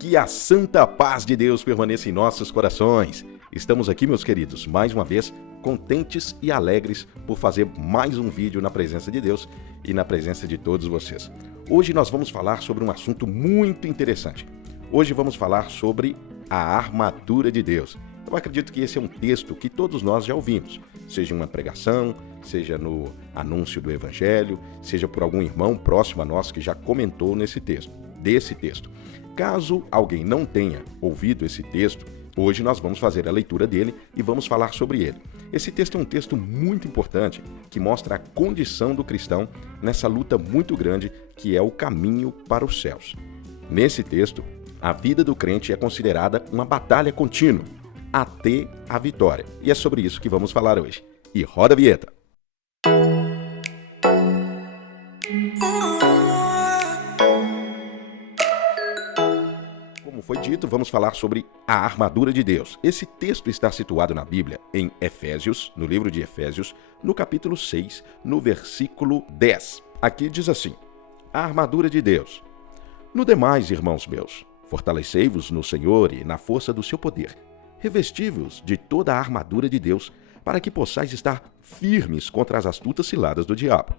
Que a santa paz de Deus permaneça em nossos corações. Estamos aqui, meus queridos, mais uma vez, contentes e alegres por fazer mais um vídeo na presença de Deus e na presença de todos vocês. Hoje nós vamos falar sobre um assunto muito interessante. Hoje vamos falar sobre a armadura de Deus. Eu acredito que esse é um texto que todos nós já ouvimos, seja em uma pregação, seja no anúncio do Evangelho, seja por algum irmão próximo a nós que já comentou desse texto. Caso alguém não tenha ouvido esse texto, hoje nós vamos fazer a leitura dele e vamos falar sobre ele. Esse texto é um texto muito importante que mostra a condição do cristão nessa luta muito grande que é o caminho para os céus. Nesse texto, a vida do crente é considerada uma batalha contínua até a vitória. E é sobre isso que vamos falar hoje. E roda a vinheta! Como foi dito, vamos falar sobre a armadura de Deus. Esse texto está situado na Bíblia, em Efésios, no livro de Efésios, no capítulo 6, no versículo 10. Aqui diz assim: a armadura de Deus. No demais, irmãos meus, fortalecei-vos no Senhor e na força do seu poder. Revesti-vos de toda a armadura de Deus, para que possais estar firmes contra as astutas ciladas do diabo.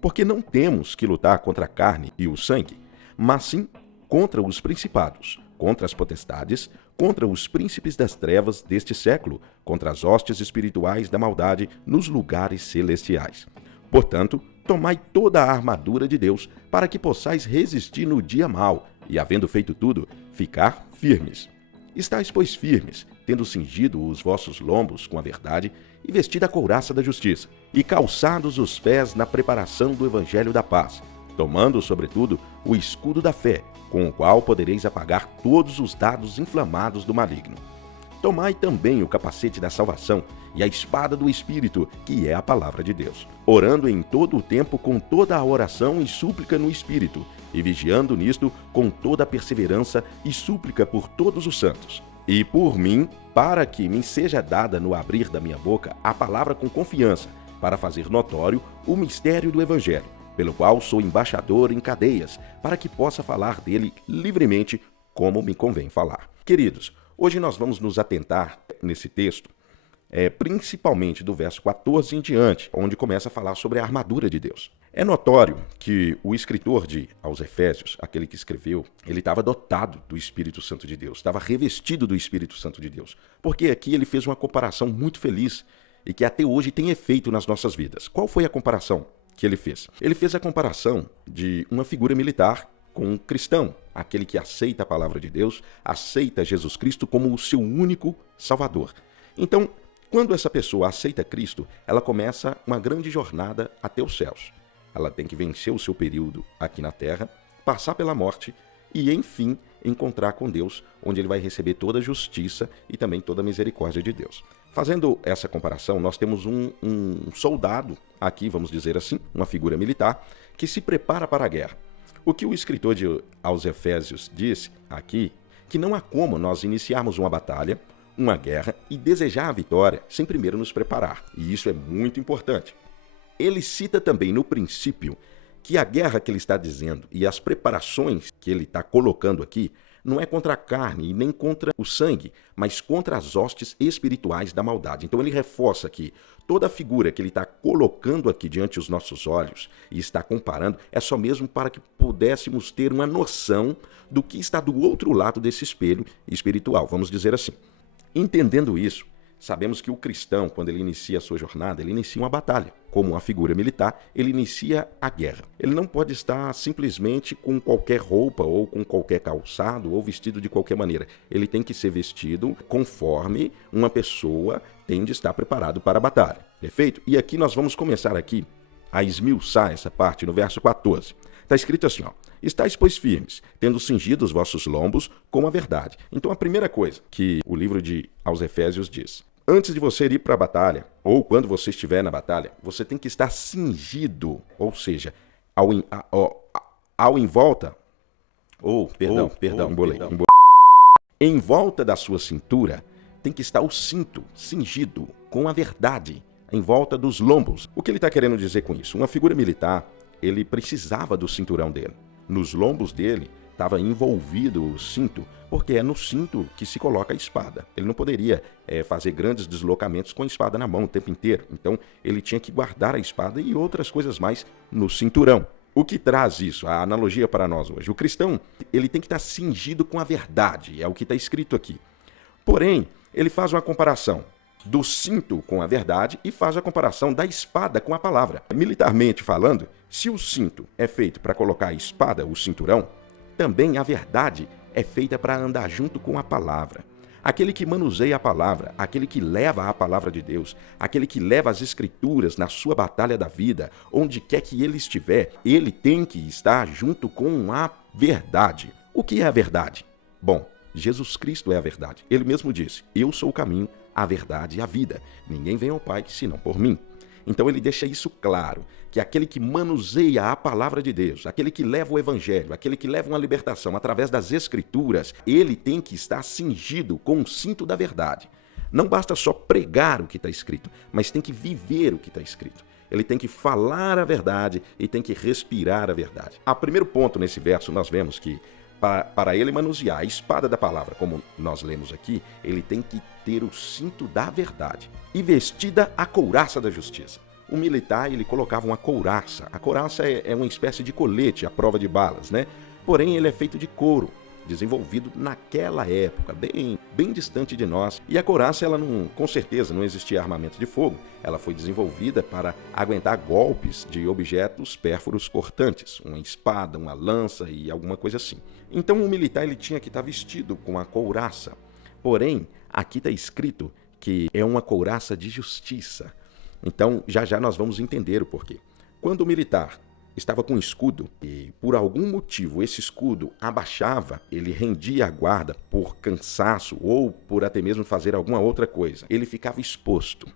Porque não temos que lutar contra a carne e o sangue, mas sim contra os principados, contra as potestades, contra os príncipes das trevas deste século, contra as hostes espirituais da maldade nos lugares celestiais. Portanto, tomai toda a armadura de Deus, para que possais resistir no dia mau, e, havendo feito tudo, ficar firmes. Estais, pois, firmes, tendo cingido os vossos lombos com a verdade, e vestida a couraça da justiça, e calçados os pés na preparação do evangelho da paz, tomando, sobretudo, o escudo da fé, com o qual podereis apagar todos os dardos inflamados do maligno. Tomai também o capacete da salvação e a espada do Espírito, que é a palavra de Deus, orando em todo o tempo com toda a oração e súplica no Espírito, e vigiando nisto com toda a perseverança e súplica por todos os santos. E por mim, para que me seja dada no abrir da minha boca a palavra com confiança, para fazer notório o mistério do Evangelho, pelo qual sou embaixador em cadeias, para que possa falar dele livremente, como me convém falar. Queridos, hoje nós vamos nos atentar nesse texto, principalmente do verso 14 em diante, onde começa a falar sobre a armadura de Deus. É notório que o escritor aos Efésios, aquele que escreveu, ele estava dotado do Espírito Santo de Deus, estava revestido do Espírito Santo de Deus, porque aqui ele fez uma comparação muito feliz e que até hoje tem efeito nas nossas vidas. Qual foi a comparação que ele fez? Ele fez a comparação de uma figura militar com um cristão, aquele que aceita a palavra de Deus, aceita Jesus Cristo como o seu único Salvador. Então, quando essa pessoa aceita Cristo, ela começa uma grande jornada até os céus. Ela tem que vencer o seu período aqui na terra, passar pela morte e, enfim, encontrar com Deus, onde ele vai receber toda a justiça e também toda a misericórdia de Deus. Fazendo essa comparação, nós temos um soldado aqui, vamos dizer assim, uma figura militar, que se prepara para a guerra. O que o escritor aos Efésios disse aqui, que não há como nós iniciarmos uma batalha, uma guerra e desejar a vitória sem primeiro nos preparar. E isso é muito importante. Ele cita também no princípio que a guerra que ele está dizendo e as preparações que ele está colocando aqui não é contra a carne e nem contra o sangue, mas contra as hostes espirituais da maldade. Então ele reforça que toda a figura que ele está colocando aqui diante dos nossos olhos e está comparando é só mesmo para que pudéssemos ter uma noção do que está do outro lado desse espelho espiritual, vamos dizer assim. Entendendo isso, sabemos que o cristão, quando ele inicia a sua jornada, ele inicia uma batalha. Como uma figura militar, ele inicia a guerra. Ele não pode estar simplesmente com qualquer roupa ou com qualquer calçado ou vestido de qualquer maneira. Ele tem que ser vestido conforme uma pessoa tem de estar preparado para a batalha. Perfeito? E aqui nós vamos começar aqui a esmiuçar essa parte no verso 14. Está escrito assim, ó: estais, pois, firmes, tendo cingido os vossos lombos com a verdade. Então, a primeira coisa que o livro aos Efésios diz: antes de você ir para a batalha, ou quando você estiver na batalha, você tem que estar cingido, ou seja, em volta da sua cintura, tem que estar o cinto cingido com a verdade, em volta dos lombos. O que ele está querendo dizer com isso? Uma figura militar, ele precisava do cinturão dele. Nos lombos dele estava envolvido o cinto, porque é no cinto que se coloca a espada. Ele não poderia fazer grandes deslocamentos com a espada na mão o tempo inteiro. Então, ele tinha que guardar a espada e outras coisas mais no cinturão. O que traz isso? A analogia para nós hoje. O cristão, ele tem que estar cingido com a verdade, é o que está escrito aqui. Porém, ele faz uma comparação do cinto com a verdade e faz a comparação da espada com a palavra. Militarmente falando, se o cinto é feito para colocar a espada, o cinturão, também a verdade é feita para andar junto com a palavra. Aquele que manuseia a palavra, aquele que leva a palavra de Deus, aquele que leva as escrituras na sua batalha da vida, onde quer que ele estiver, ele tem que estar junto com a verdade. O que é a verdade? Bom, Jesus Cristo é a verdade. Ele mesmo disse, eu sou o caminho, a verdade e a vida. Ninguém vem ao Pai senão por mim. Então ele deixa isso claro, que aquele que manuseia a palavra de Deus, aquele que leva o evangelho, aquele que leva uma libertação através das escrituras, ele tem que estar cingido com o cinto da verdade. Não basta só pregar o que está escrito, mas tem que viver o que está escrito. Ele tem que falar a verdade e tem que respirar a verdade. A primeiro ponto nesse verso nós vemos que para ele manusear a espada da palavra, como nós lemos aqui, ele tem que ter o cinto da verdade e vestida a couraça da justiça. O militar, ele colocava uma couraça. A couraça é uma espécie de colete à prova de balas, né? Porém, ele é feito de couro, desenvolvido naquela época, bem distante de nós. E a couraça, ela não, com certeza, não existia armamento de fogo. Ela foi desenvolvida para aguentar golpes de objetos pérfuros cortantes, uma espada, uma lança e alguma coisa assim. Então, o militar, ele tinha que estar vestido com a couraça. Porém, aqui está escrito que é uma couraça de justiça. Então, já nós vamos entender o porquê. Quando o militar estava com escudo e, por algum motivo, esse escudo abaixava, ele rendia a guarda por cansaço ou por até mesmo fazer alguma outra coisa. Ele ficava exposto.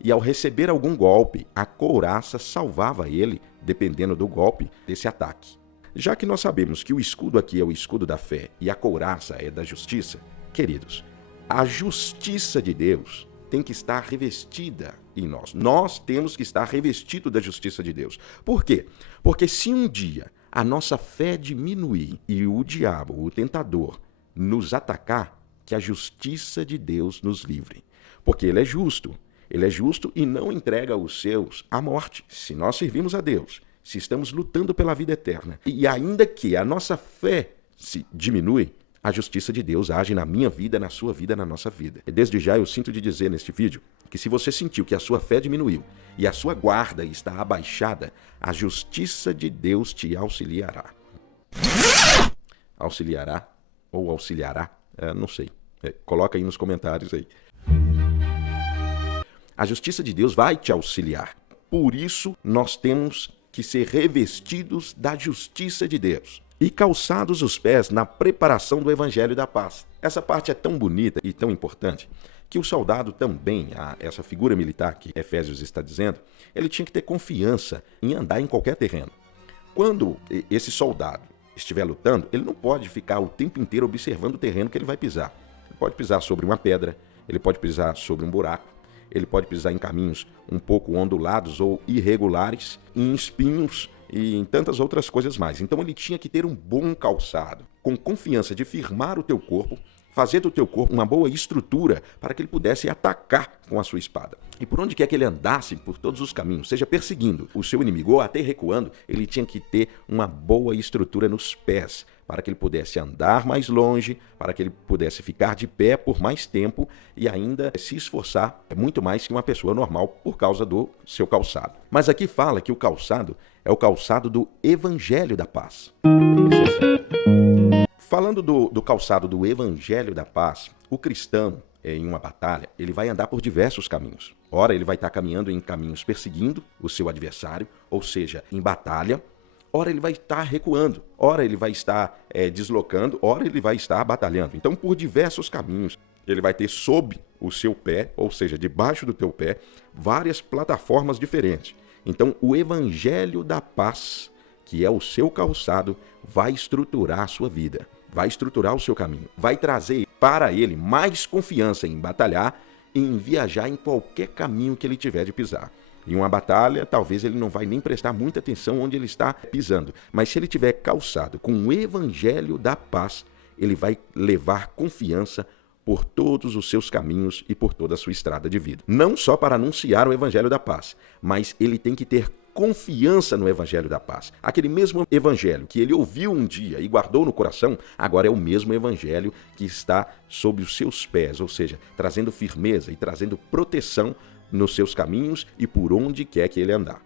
E, ao receber algum golpe, a couraça salvava ele, dependendo do golpe, desse ataque. Já que nós sabemos que o escudo aqui é o escudo da fé e a couraça é da justiça, queridos, a justiça de Deus tem que estar revestida em nós. Nós temos que estar revestidos da justiça de Deus. Por quê? Porque se um dia a nossa fé diminuir e o diabo, o tentador, nos atacar, que a justiça de Deus nos livre. Porque ele é justo. Ele é justo e não entrega os seus à morte. Se nós servimos a Deus, se estamos lutando pela vida eterna, e ainda que a nossa fé se diminui, a justiça de Deus age na minha vida, na sua vida, na nossa vida. E desde já eu sinto de dizer neste vídeo que se você sentiu que a sua fé diminuiu e a sua guarda está abaixada, a justiça de Deus te auxiliará. Auxiliará ou auxiliará? Não sei. Coloca aí nos comentários aí. A justiça de Deus vai te auxiliar. Por isso, nós temos que ser revestidos da justiça de Deus e calçados os pés na preparação do Evangelho da Paz. Essa parte é tão bonita e tão importante que o soldado também, essa figura militar que Efésios está dizendo, ele tinha que ter confiança em andar em qualquer terreno. Quando esse soldado estiver lutando, ele não pode ficar o tempo inteiro observando o terreno que ele vai pisar. Ele pode pisar sobre uma pedra, ele pode pisar sobre um buraco, ele pode pisar em caminhos um pouco ondulados ou irregulares, em espinhos e em tantas outras coisas mais. Então ele tinha que ter um bom calçado, com confiança de firmar o teu corpo, fazer do teu corpo uma boa estrutura para que ele pudesse atacar com a sua espada. E por onde quer que ele andasse, por todos os caminhos, seja perseguindo o seu inimigo ou até recuando, ele tinha que ter uma boa estrutura nos pés, para que ele pudesse andar mais longe, para que ele pudesse ficar de pé por mais tempo e ainda se esforçar muito mais que uma pessoa normal por causa do seu calçado. Mas aqui fala que o calçado é o calçado do Evangelho da Paz. Falando do calçado do Evangelho da Paz, o cristão, em uma batalha, ele vai andar por diversos caminhos. Ora, ele vai estar caminhando em caminhos perseguindo o seu adversário, ou seja, em batalha. Ora, ele vai estar recuando. Ora, ele vai estar deslocando. Ora, ele vai estar batalhando. Então, por diversos caminhos, ele vai ter sob o seu pé, ou seja, debaixo do teu pé, várias plataformas diferentes. Então, o Evangelho da Paz, que é o seu calçado, vai estruturar a sua vida, vai estruturar o seu caminho, vai trazer para ele mais confiança em batalhar e em viajar em qualquer caminho que ele tiver de pisar. Em uma batalha, talvez ele não vai nem prestar muita atenção onde ele está pisando. Mas se ele tiver calçado com o evangelho da paz, ele vai levar confiança por todos os seus caminhos e por toda a sua estrada de vida. Não só para anunciar o evangelho da paz, mas ele tem que ter confiança no evangelho da paz. Aquele mesmo evangelho que ele ouviu um dia e guardou no coração, agora é o mesmo evangelho que está sob os seus pés, ou seja, trazendo firmeza e trazendo proteção nos seus caminhos e por onde quer que ele andar.